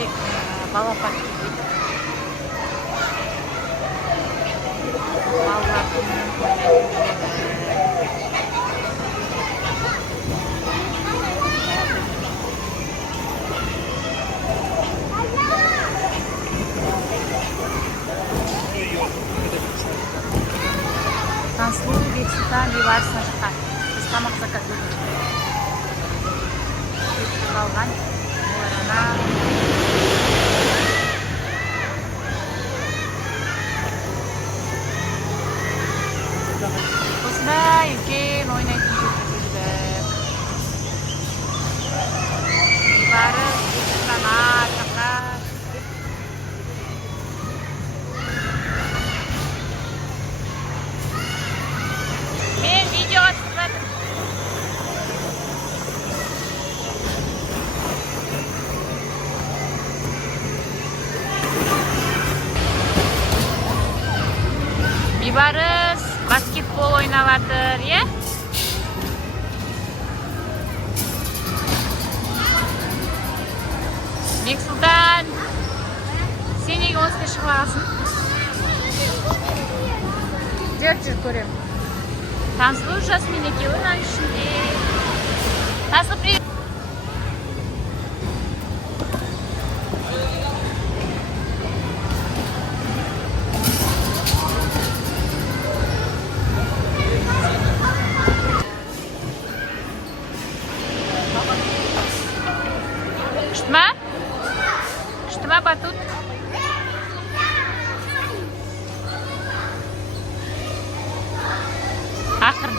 мындай балапан кийлик. Балалардын Тансулуу Бексултан Бибарысына чыккан. Биз тамак заказ бердик. Калган оларына осындай үлкен ойнайтын жер жүрдік. Бибарыс Бексултан жаққа. Мен видеоға түсіп жатырмын. Бибарыс баскетбол ойнап жатыр, е? Бексултан, сен неге осында шығып аласың? Жүр көрем. Тансулу Жасмин екеуі мынаның ішінде. Тансулу, привет! Күшті ма, батут? Ақырын.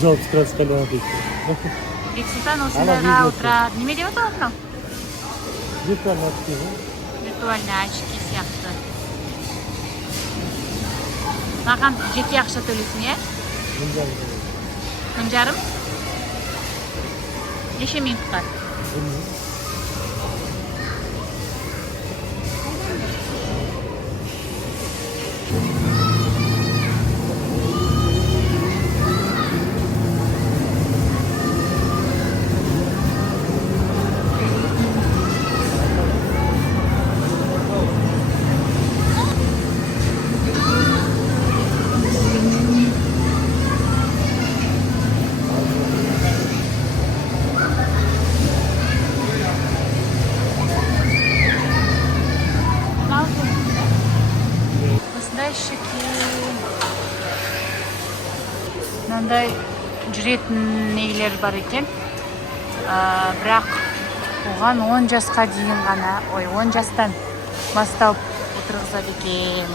Жалко, краска да быть. Бексултан осындайға отырады. Неме деп аталады мынау? Виртуальный очки, да? Виртуальный очки сияқты. Маған жеке ақша төлейсің, е? 1000 жарым. Неше минутқа? Мынандай жүретін нелер бар екен. Бірақ оған 10 жасқа дейін ғана, 10 жастан бастап отырғызады екен.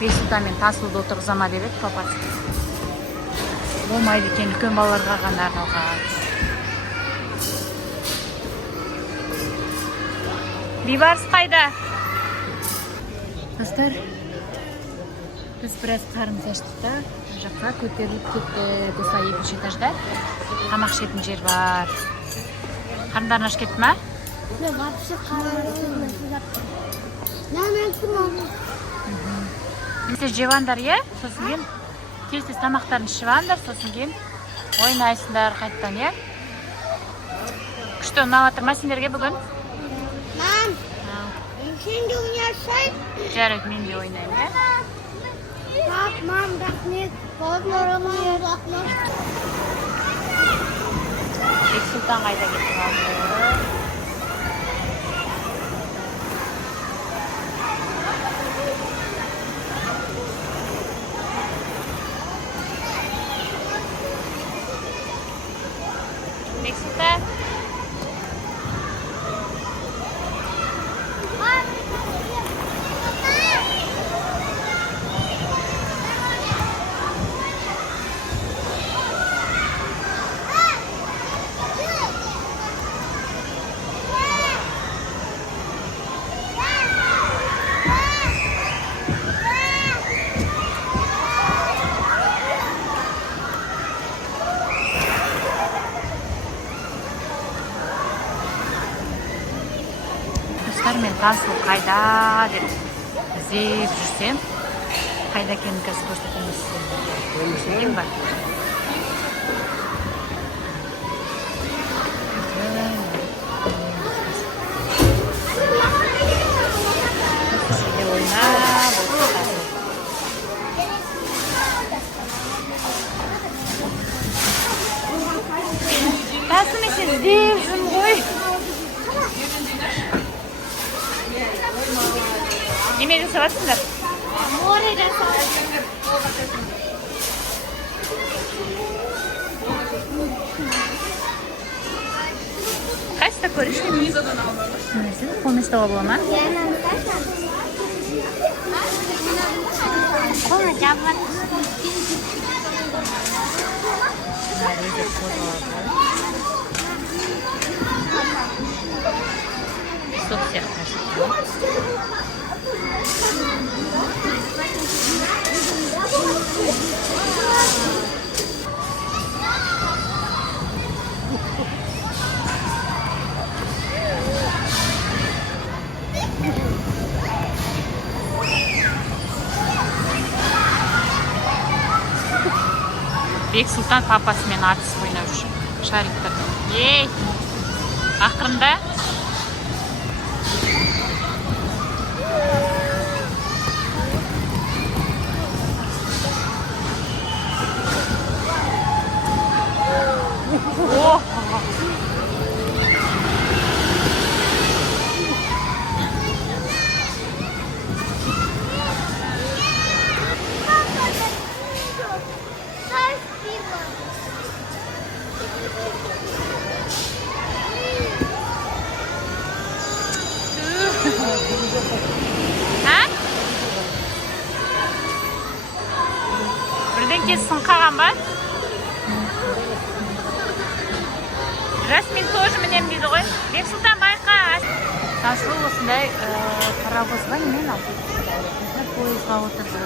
Бексултан мен Тансулуды отырғызама деп еді папасы. Болмайды екен, үлкен балаларға ғана арналған. Бибарыс қайда? Достар, біз біраз қарым аштық та, жаққа көтеріліп кетті. Осылай 2-ші этажда тамақ ішетін жер бар. Қарындарын ашып кетті ма? Сіздер жеп алыңдар, е? Сосын кейін тез тамақтарын ішіп алыңдар, сосын кейін ойнайсыңдар қайттан, е? Күшті ұнап жатыр ма сендерге бүгін? Мам, сен де ойнайсың? Жарайды, мен де ойнаймын, е? Мам, рахмет. Балаларыма рахмет. Бексултан қайда кетіп қалды? Бексултан. достар, мен Тансұлу қайда деп іздеп жүрсем, қайда екенін қазір көрсетемін сізге. Көрсетейін ба? Ойнап отырады. Тасым, мен сені іздеп жүрмін ғой. Неме жасап жатсыңдар? Море жасап. Қайсыда көрішін? Несін? Қолместауға бола ма? Қолы жабылады. Sok сияқты. Бек Сұлтан папасымен атыс ойнап жүр. Шариктар. Ей! Ақырында. Бірден сынқаған ба? Рас, мен тоже мінем дейді ғой. Бек Сұлтан байқа. Тансұлу осындай паровозға немен алды? Пойызға отырды.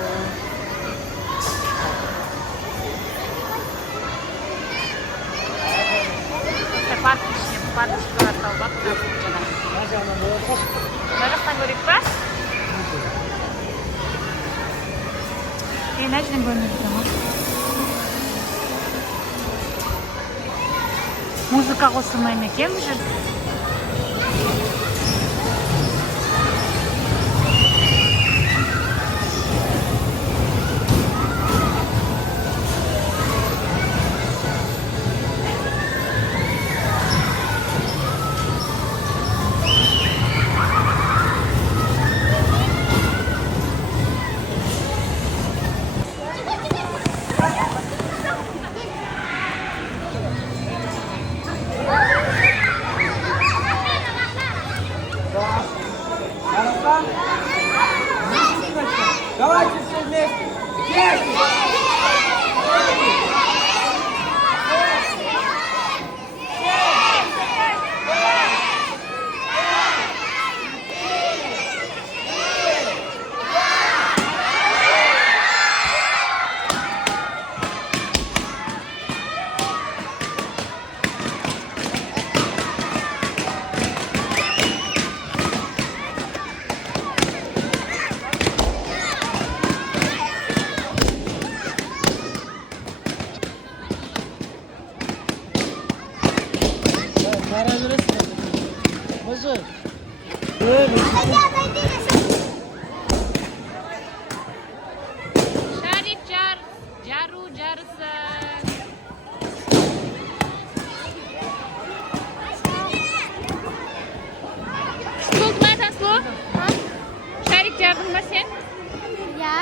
Парктың ішіне паркышқалар тауып Мына жақтан көрейік па? Мына жерден көрінеді ма? Музыка қосылмай ма екен бұл жерде? Давайте все вместе. Вместе. Шарик жару жарысы. Болды ма, Тансұлу? Шарик жардың ба сен? Ja.